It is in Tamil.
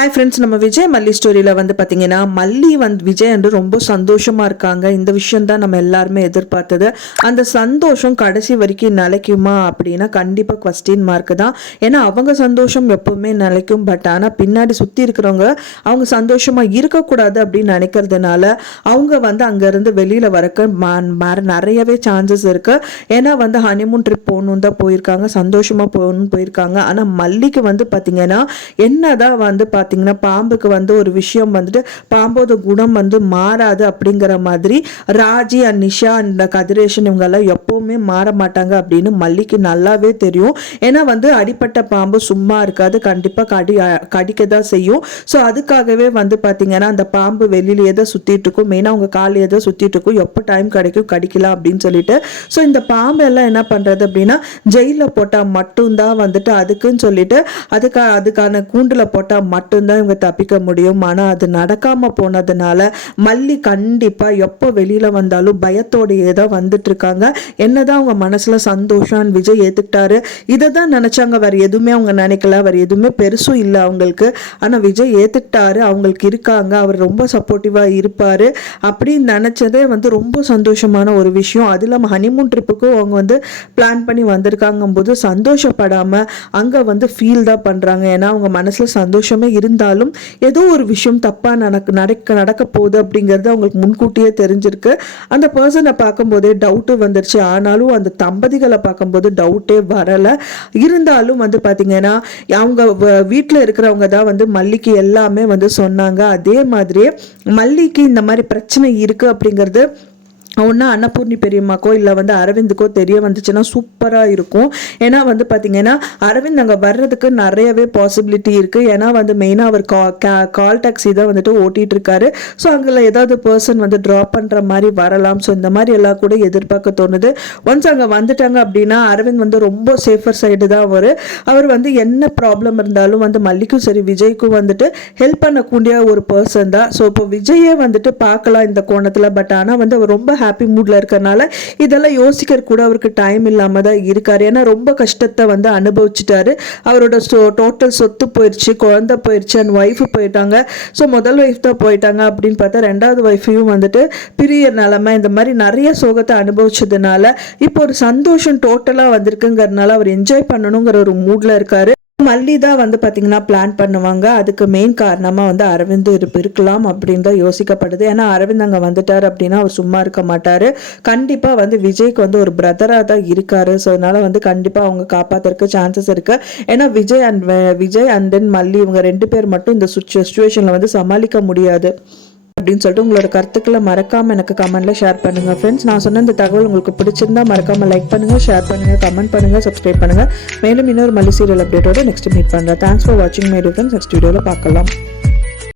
ஹாய் ஃப்ரெண்ட்ஸ், நம்ம விஜய் மல்லி ஸ்டோரியில் வந்து பார்த்தீங்கன்னா மல்லி விஜய் வந்து ரொம்ப சந்தோஷமாக இருக்காங்க. இந்த விஷயம் தான் நம்ம எல்லாருமே எதிர்பார்த்தது. அந்த சந்தோஷம் கடைசி வரைக்கும் நிலைக்குமா அப்படின்னா கண்டிப்பாக கொஸ்டின் மார்க் தான். ஏன்னா அவங்க சந்தோஷம் எப்பவுமே நிலைக்கும். பட் ஆனால் பின்னாடி சுற்றி இருக்கிறவங்க அவங்க சந்தோஷமாக இருக்கக்கூடாது அப்படின்னு நினைக்கிறதுனால அவங்க வந்து அங்கேருந்து வெளியில் வரக்க நிறையவே சான்சஸ் இருக்குது. ஏன்னா வந்து ஹனிமூன் ட்ரிப் போகணுன்னு தான் போயிருக்காங்க, சந்தோஷமாக போகணும்னு போயிருக்காங்க. ஆனால் மல்லிக்கு வந்து பார்த்தீங்கன்னா என்னதான் வந்து பார்த்தீங்கன்னா பாம்புக்கு வந்து ஒரு விஷயம் வந்துட்டு பாம்போட குணம் வந்து மாறாது அப்படிங்கிற மாதிரி ராஜி அண்ட் நிஷா அண்ட் கதிரேஷன் இவங்கெல்லாம் எப்பவுமே மாற மாட்டாங்க அப்படின்னு மல்லிக்கு நல்லாவே தெரியும். ஏன்னா வந்து அடிப்பட்ட பாம்பு சும்மா இருக்காது, கண்டிப்பாக கடிக்க தான் செய்யும். ஸோ அதுக்காகவே வந்து பார்த்தீங்கன்னா அந்த பாம்பு வெளியிலேயே தான் சுற்றிட்டு இருக்கும், மெயினாக அவங்க காலையே தான் சுற்றிட்டு இருக்கும், எப்போ டைம் கிடைக்கும் கடிக்கலாம் அப்படின்னு சொல்லிட்டு. ஸோ இந்த பாம்பு எல்லாம் என்ன பண்ணுறது அப்படின்னா ஜெயிலில் போட்டால் மட்டும்தான் வந்துட்டு அதுக்குன்னு சொல்லிட்டு அதுக்கான கூண்டில் போட்டால் மட்டும்தான் இவங்க தப்பிக்க முடியும். ஆனால் அது நடக்காமல் போனதுனால மல்லி கண்டிப்பாக எப்போ வெளியில் வந்தாலும் பயத்தோடையே தான் வந்துட்டு இருக்காங்க. என்னதான் அவங்க மனசில் சந்தோஷம் விஜய் ஏற்றுக்கிட்டாரு இதை தான் நினச்சாங்க, வேறு எதுவுமே அவங்க நினைக்கல, வேறு எதுவுமே பெருசும் இல்லை அவங்களுக்கு. ஆனால் விஜய் ஏற்றுக்கிட்டாரு, அவங்களுக்கு இருக்காங்க, அவர் ரொம்ப சப்போர்ட்டிவாக இருப்பார் அப்படின்னு நினச்சதே வந்து ரொம்ப சந்தோஷமான ஒரு விஷயம். அது இல்லாமல் ஹனிமூன் ட்ரிப்புக்கும் அவங்க வந்து பிளான் பண்ணி வந்திருக்காங்கும் போது சந்தோஷப்படாமல் அங்கே வந்து ஃபீல் தான் பண்ணுறாங்க. ஏன்னா அவங்க மனசில் சந்தோஷமே இருந்தாலும் ஏதோ ஒரு விஷயம் தப்பாக நடக்க போகுது அப்படிங்கிறது அவங்களுக்கு முன்கூட்டியே தெரிஞ்சிருக்கு. அந்த பர்சனை பார்க்கும்போதே டவுட்டு வந்துருச்சு. ஆனாலும் அந்த தம்பதிகளை பார்க்கும்போது டவுட்டே வரலை. இருந்தாலும் வந்து பார்த்தீங்கன்னா அவங்க வீட்டில் இருக்கிறவங்க தான் வந்து மல்லிக்கு எல்லாமே வந்து சொன்னாங்க. அதே மாதிரியே மல்லிக்கு இந்த மாதிரி பிரச்சனை இருக்குது அப்படிங்கிறது ஒன்றா அன்னபூர்ணி பெரியம்மாக்கோ இல்லை வந்து அரவிந்துக்கோ தெரிய வந்துச்சுன்னா சூப்பராக இருக்கும். ஏன்னா வந்து பார்த்தீங்கன்னா அரவிந்த் அங்கே வர்றதுக்கு நிறையவே பாசிபிலிட்டி இருக்குது. ஏன்னா வந்து மெயினாக அவர் கால் டாக்ஸி தான் வந்துட்டு ஓட்டிகிட்டு இருக்காரு. ஸோ அங்கே ஏதாவது பர்சன் வந்து ட்ராப் பண்ணுற மாதிரி வரலாம். ஸோ இந்த மாதிரி எல்லாம் கூட எதிர்பார்க்க தோணுது. ஒன்ஸ் அங்கே வந்துட்டாங்க அப்படின்னா அரவிந்த் வந்து ரொம்ப சேஃபர் சைடு தான் அவர் வந்து என்ன ப்ராப்ளம் இருந்தாலும் வந்து மல்லிக்கும் சரி விஜய்க்கும் வந்துட்டு ஹெல்ப் பண்ணக்கூடிய ஒரு பர்சன் தான். ஸோ இப்போ விஜயே வந்துட்டு பார்க்கலாம் இந்த கோணத்தில். பட் ஆனால் வந்து அவர் ரொம்ப ஹாப்பி மூட்ல இருக்கறனால இதெல்லாம் யோசிக்கிற கூட அவருக்கு டைம் இல்லாம தான் இருக்காரு. ஏன்னா ரொம்ப கஷ்டத்தை வந்து அனுபவிச்சுட்டாரு. அவரோட டோட்டல் சொத்து போயிடுச்சு, குழந்தை போயிடுச்சு, அண்ட் ஒய்ஃபு போயிட்டாங்க. ஸோ முதல் ஒய்ஃப் தான் போயிட்டாங்க அப்படின்னு பார்த்தா ரெண்டாவது ஒய்ஃபையும் வந்துட்டு பிரிய நிலைமை, இந்த மாதிரி நிறைய சோகத்தை அனுபவிச்சதுனால இப்போ ஒரு சந்தோஷம் டோட்டலாக வந்திருக்குங்கிறதுனால அவர் என்ஜாய் பண்ணணுங்கிற ஒரு மூட்ல இருக்காரு. மல்லி தான் வந்து பார்த்தீங்கன்னா பிளான் பண்ணுவாங்க. அதுக்கு மெயின் காரணமாக வந்து அரவிந்த் இருக்கலாம் அப்படின்னு தான் யோசிக்கப்படுது. ஏன்னா அரவிந்த் அங்கே வந்துட்டார் அப்படின்னா அவர் சும்மா இருக்க மாட்டார். கண்டிப்பாக வந்து விஜய்க்கு வந்து ஒரு பிரதராக தான் இருக்காரு. ஸோ அதனால வந்து கண்டிப்பாக அவங்க காப்பாற்றுறதுக்கு சான்சஸ் இருக்கு. ஏன்னா விஜய் அண்ட் தென் மல்லி இவங்க ரெண்டு பேர் மட்டும் இந்த சுச்சுவேஷனில் வந்து சமாளிக்க முடியாது அப்படின்னு சொல்லிட்டு உங்களோட கருத்துக்களை மறக்காம எனக்கு கமெண்ட்ல ஷேர் பண்ணுங்க ஃப்ரெண்ட்ஸ். நான் சொன்ன இந்த தகவல் உங்களுக்கு பிடிச்சிருந்தா மறக்காம லைக் பண்ணுங்க, ஷேர் பண்ணுங்க, கமெண்ட் பண்ணுங்க, சப்ஸ்கிரைப் பண்ணுங்க. மேலும் இன்னொரு மல்லி சீரியல் அப்டேட்டோட நெக்ஸ்ட் மீட் பண்றேன். தேங்க்ஸ் ஃபார் வாட்சிங் மை டியூ ஃப்ரெண்ட்ஸ். நெக்ஸ்ட் வீடியோல பார்க்கலாம்.